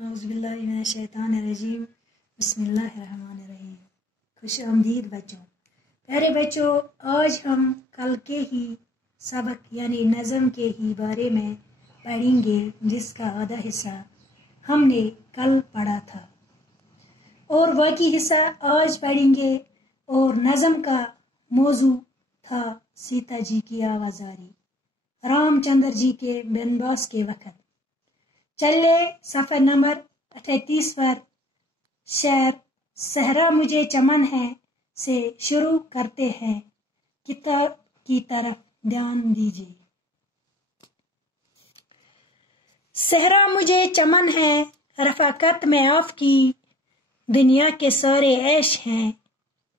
اعوذ باللہ من الشیطان الرجیم بسم اللہ الرحمن الرحیم۔ خوش آمدید بچوں۔ پیارے بچوں، آج ہم کل کے ہی سبق یعنی نظم کے ہی بارے میں پڑھیں گے، جس کا آدھا حصہ ہم نے کل پڑھا تھا اور باقی حصہ آج پڑھیں گے۔ اور نظم کا موضوع تھا سیتا جی کی آوازاری رام چندر جی کے بنواس کے وقت۔ چلے صفحہ نمبر 38 پر شعر صحرا مجھے چمن ہے سے شروع کرتے ہیں۔ کتاب کی طرف دھیان دیجیے۔ صحرا مجھے چمن ہے رفاقت میں آپ کی، دنیا کے سارے عیش ہیں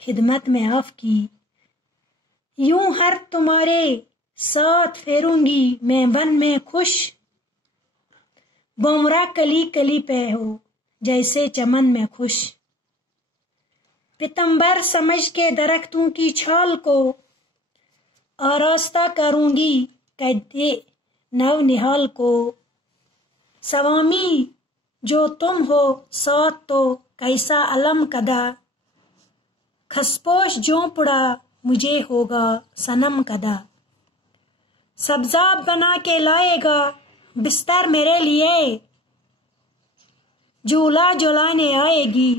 خدمت میں آپ کی، یوں ہر تمہارے ساتھ پھیروں گی میں بن میں خوش، بومرا کلی کلی پہ ہو جیسے چمن میں خوش، پتمبر سمجھ کے درختوں کی چھال کو آراستہ کروں گی قدِ نو نہال کو، سوامی جو تم ہو ساتھ تو کیسا علم کدا، کھسپوش جو پڑا مجھے ہوگا صنم کدا، سبزاب بنا کے لائے گا بستر میرے لیے، جھولا جھولانے آئے گی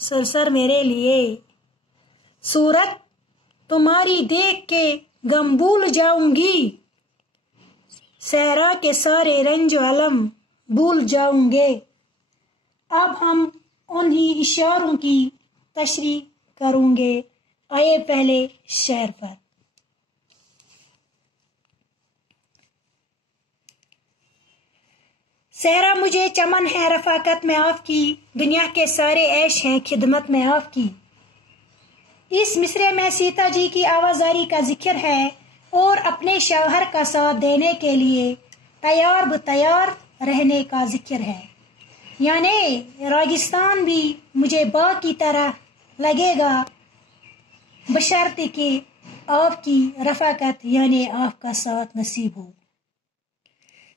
سرسر میرے لیے، صورت تمہاری دیکھ کے غم بھول جاؤں گی، صحرا کے سارے رنج و علم بھول جاؤں گے۔ اب ہم انہی اشاروں کی تشریح کروں گے۔ آئے پہلے شعر پر۔ صحرا مجھے چمن ہے رفاقت میں آپ کی، دنیا کے سارے عیش ہیں خدمت میں آپ کی۔ اس مصرعے میں سیتا جی کی آوازاری کا ذکر ہے اور اپنے شوہر کا ساتھ دینے کے لیے تیار بتیار رہنے کا ذکر ہے، یعنی راگستان بھی مجھے باغ کی طرح لگے گا بشرط کہ آپ کی رفاقت یعنی آپ کا ساتھ نصیب ہو،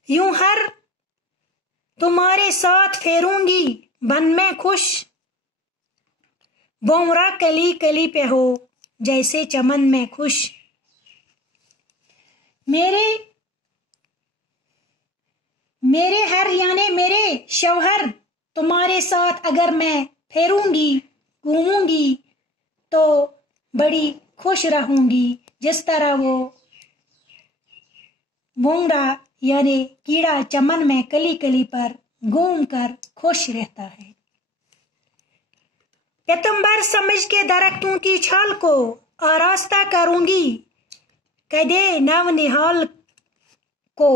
یوں ہر تمہارے ساتھ پھیروں گی بن میں خوش، بومرا کلی کلی پہ ہو جیسے چمن میں خوش، میرے ہر یعنی میرے شوہر تمہارے ساتھ اگر میں پھیروں گی گھوموں گی تو بڑی خوش رہوں گی، جس طرح وہ بومرا یعنی کیڑا چمن میں کلی کلی پر گھوم کر خوش رہتا ہے۔ پتمبر سمجھ کے درختوں کی چھال کو آراستہ کروں گی قدِ نو نہال کو،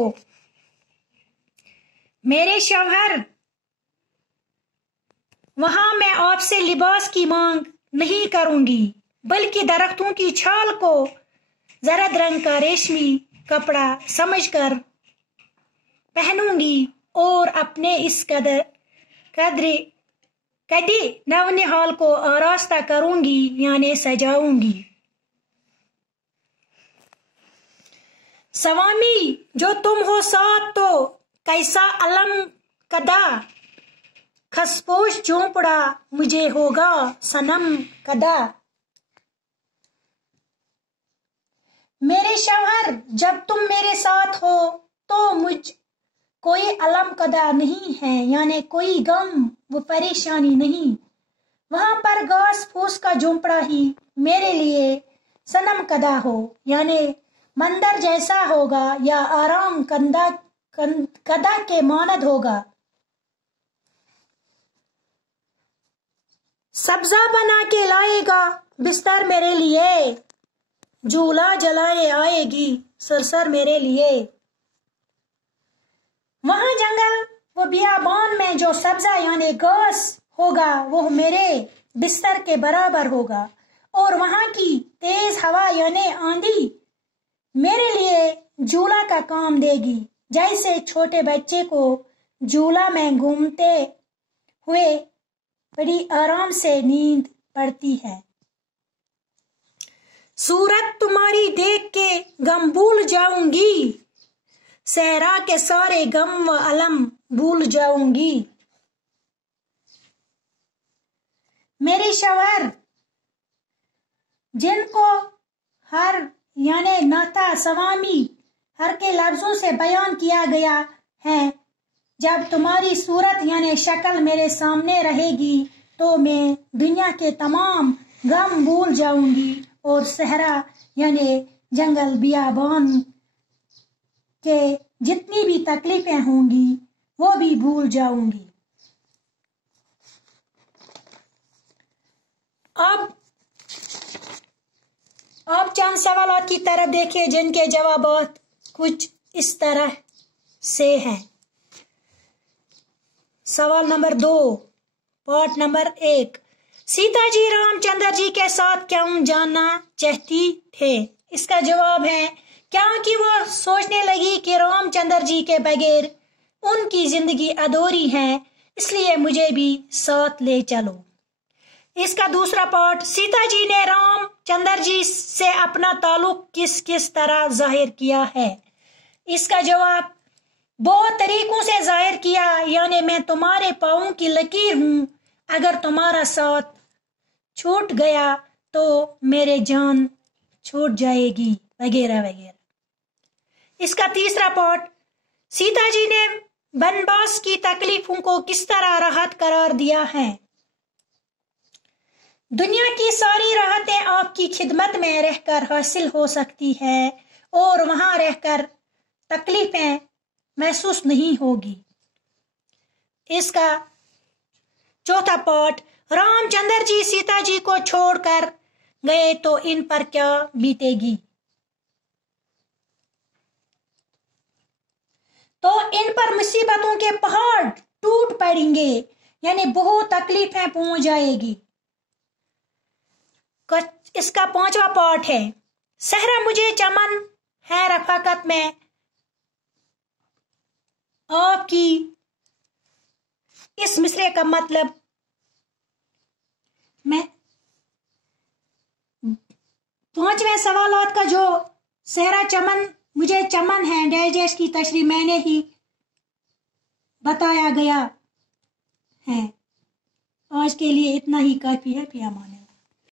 میرے شوہر وہاں میں آپ سے لباس کی مانگ نہیں کروں گی، بلکہ درختوں کی چھال کو زرد رنگ کا ریشمی کپڑا سمجھ کر پہنوں گی اور اپنے اس قدِ نو نہال کو آراستہ کروں گی یعنی سجاؤں گی۔ سوامی جو تم ہو ساتھ تو کیسا علم کدا، کھسپوش جھونپڑا مجھے ہوگا صنم کدا، میرے شوہر جب تم میرے ساتھ ہو تو مجھ کوئی علم کدا نہیں ہے، یعنی کوئی غم و پریشانی نہیں، وہاں پر گھاس پھوس کا جھونپڑا ہی میرے لیے صنم کدا ہو یعنی مندر جیسا ہوگا یا آرام کدا کے مانند ہوگا، سبزہ بنا کے لائے گا بستر میرے لیے، جھولا جلائے آئے گی سرسر میرے لیے، وہاں جنگل و بیابان میں جو سبزہ یعنی گھاس ہوگا وہ میرے بستر کے برابر ہوگا، اور وہاں کی تیز ہوا یعنی آندھی میرے لیے جھولا کا کام دے گی، جیسے چھوٹے بچے کو جھولا میں گھومتے ہوئے بڑی آرام سے نیند پڑتی ہے۔ صورت تمہاری دیکھ کے غم بھول جاؤں گی، صحرا کے سارے غم و علم بھول جاؤں گی، میری شوہر جن کو ہر یعنی ناتا سوامی ہر کے لفظوں سے بیان کیا گیا ہے، جب تمہاری صورت یعنی شکل میرے سامنے رہے گی تو میں دنیا کے تمام غم بھول جاؤں گی اور صحرا یعنی جنگل بیابان کے جتنی بھی تکلیفیں ہوں گی وہ بھی بھول جاؤں گی۔ اب چند سوالات کی طرف دیکھیں جن کے جوابات کچھ اس طرح سے ہیں۔ سوال نمبر 2، پارٹ نمبر 1، سیتا جی رام چندر جی کے ساتھ کیوں جانا چاہتی تھے؟ اس کا جواب ہے کیونکہ وہ سوچنے لگی کہ رام چندر جی کے بغیر ان کی زندگی ادھوری ہے، اس لیے مجھے بھی ساتھ لے چلو۔ اس کا دوسرا پارٹ، سیتا جی نے رام چندر جی سے اپنا تعلق کس کس طرح ظاہر کیا ہے؟ اس کا جواب بہت طریقوں سے ظاہر کیا، یعنی میں تمہارے پاؤں کی لکیر ہوں، اگر تمہارا ساتھ چھوٹ گیا تو میرے جان چھوٹ جائے گی، وغیرہ وغیرہ۔ اس کا تیسرا پارٹ، سیتا جی نے بنواس کی تکلیفوں کو کس طرح راحت قرار دیا ہے؟ دنیا کی ساری راحتیں آپ کی خدمت میں رہ کر حاصل ہو سکتی ہے اور وہاں رہ کر تکلیفیں محسوس نہیں ہوگی۔ اس کا چوتھا پارٹ، رام چندر جی سیتا جی کو چھوڑ کر گئے تو ان پر کیا بیتے گی؟ تو ان پر مصیبتوں کے پہاڑ ٹوٹ پڑیں گے، یعنی بہت تکلیفیں پہنچ جائے گی۔ اس کا پانچواں پارٹ ہے، صحرا مجھے چمن ہے رفاقت میں آپ کی اس مصرے کا مطلب میں پانچویں سوالات کا جو صحرا چمن مجھے چمن ہے ڈیجیش کی تشریح میں نے ہی بتایا گیا ہے۔ آج کے لیے اتنا ہی کافی ہے، فی امان اللہ۔